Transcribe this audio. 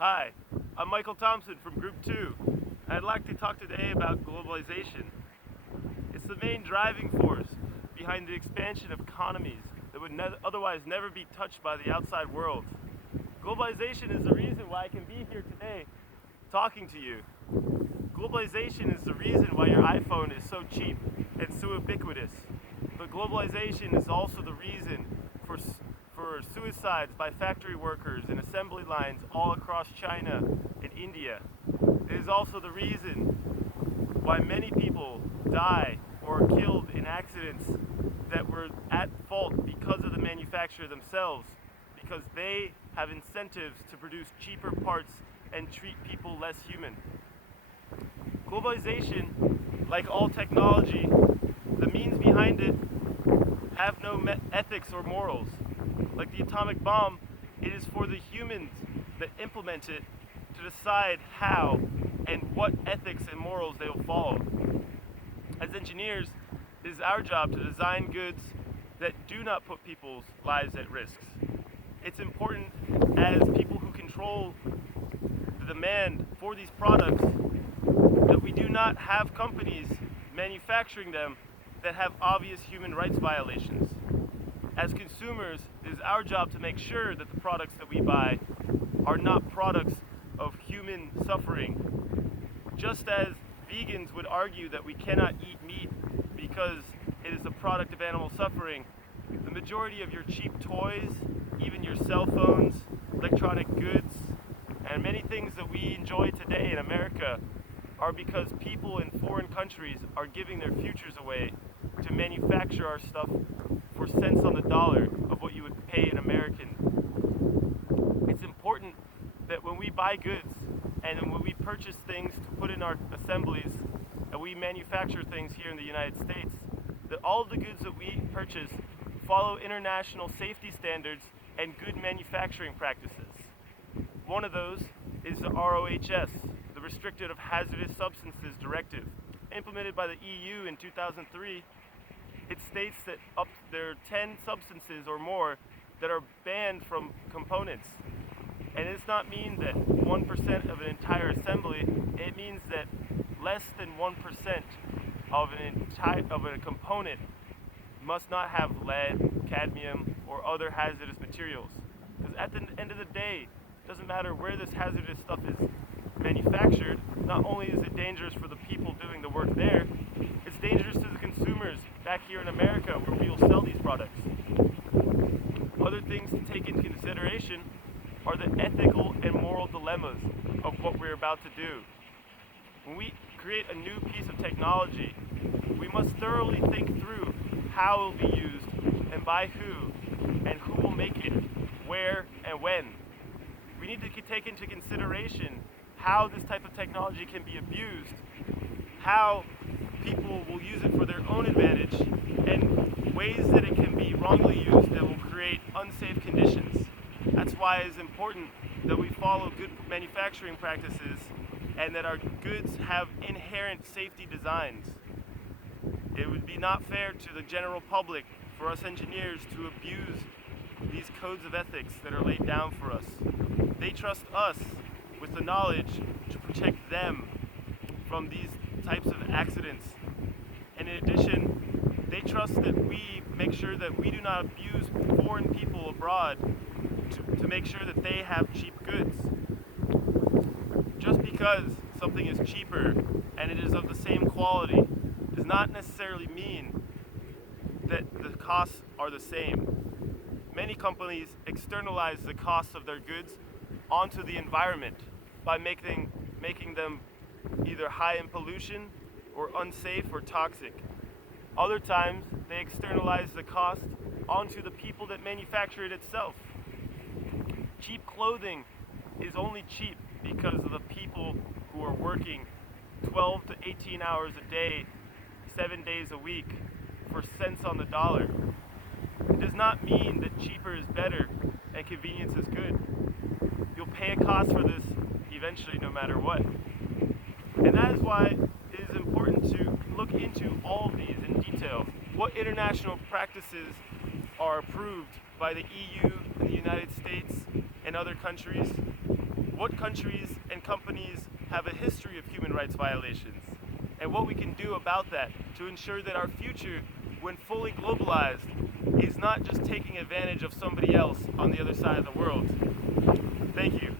Hi, I'm Michael Thompson from Group 2. I'd like to talk today about globalization. It's the main driving force behind the expansion of economies that would otherwise never be touched by the outside world. Globalization is the reason why I can be here today talking to you. Globalization is the reason why your iPhone is so cheap and so ubiquitous. But globalization is also the reason for suicides by factory workers and assembly lines all across China and India. It is also the reason why many people die or are killed in accidents that were at fault because of the manufacturer themselves, because they have incentives to produce cheaper parts and treat people less human. Globalization, like all technology, the means behind it have no ethics or morals. Like the atomic bomb, it is for the humans that implement it to decide how and what ethics and morals they will follow. As engineers, it is our job to design goods that do not put people's lives at risk. It's important as people who control the demand for these products that we do not have companies manufacturing them that have obvious human rights violations. As consumers, it is our job to make sure that the products that we buy are not products of human suffering. Just as vegans would argue that we cannot eat meat because it is a product of animal suffering, the majority of your cheap toys, even your cell phones, electronic goods, and many things that we enjoy today in America are because people in foreign countries are giving their futures away to manufacture our stuff for cents on the dollar of what you would pay an American. It's important that when we buy goods and when we purchase things to put in our assemblies and we manufacture things here in the United States, that all of the goods that we purchase follow international safety standards and good manufacturing practices. One of those is the RoHS, the Restricted of Hazardous Substances Directive, implemented by the EU in 2003. It states that there are 10 substances or more that are banned from components. And it does not mean that 1% of an entire assembly, it means that less than 1% of a component must not have lead, cadmium, or other hazardous materials. Because at the end of the day, it doesn't matter where this hazardous stuff is manufactured, not only is it dangerous for the people doing the work there, it's dangerous to the consumers back here in America where we will sell these products. Other things to take into consideration are the ethical and moral dilemmas of what we're about to do. When we create a new piece of technology, we must thoroughly think through how it will be used and by who, and who will make it, where, and when. We need to take into consideration how this type of technology can be abused, how people will use it for their own advantage, and ways that it can be wrongly used that will create unsafe conditions. That's why it's important that we follow good manufacturing practices and that our goods have inherent safety designs. It would be not fair to the general public for us engineers to abuse these codes of ethics that are laid down for us. They trust us with the knowledge to protect them from these types of accidents. And in addition, they trust that we make sure that we do not abuse foreign people abroad to make sure that they have cheap goods. Just because something is cheaper and it is of the same quality does not necessarily mean that the costs are the same. Many companies externalize the costs of their goods onto the environment by making them either high in pollution or unsafe or toxic. Other times, they externalize the cost onto the people that manufacture it itself. Cheap clothing is only cheap because of the people who are working 12 to 18 hours a day, 7 days a week, for cents on the dollar. It does not mean that cheaper is better and convenience is good. You'll pay a cost for this eventually, no matter what. And that is why it is important to look into all of these in detail. What international practices are approved by the EU and the United States and other countries? what countries and companies have a history of human rights violations, and what we can do about that to ensure that our future, when fully globalized, is not just taking advantage of somebody else on the other side of the world. Thank you.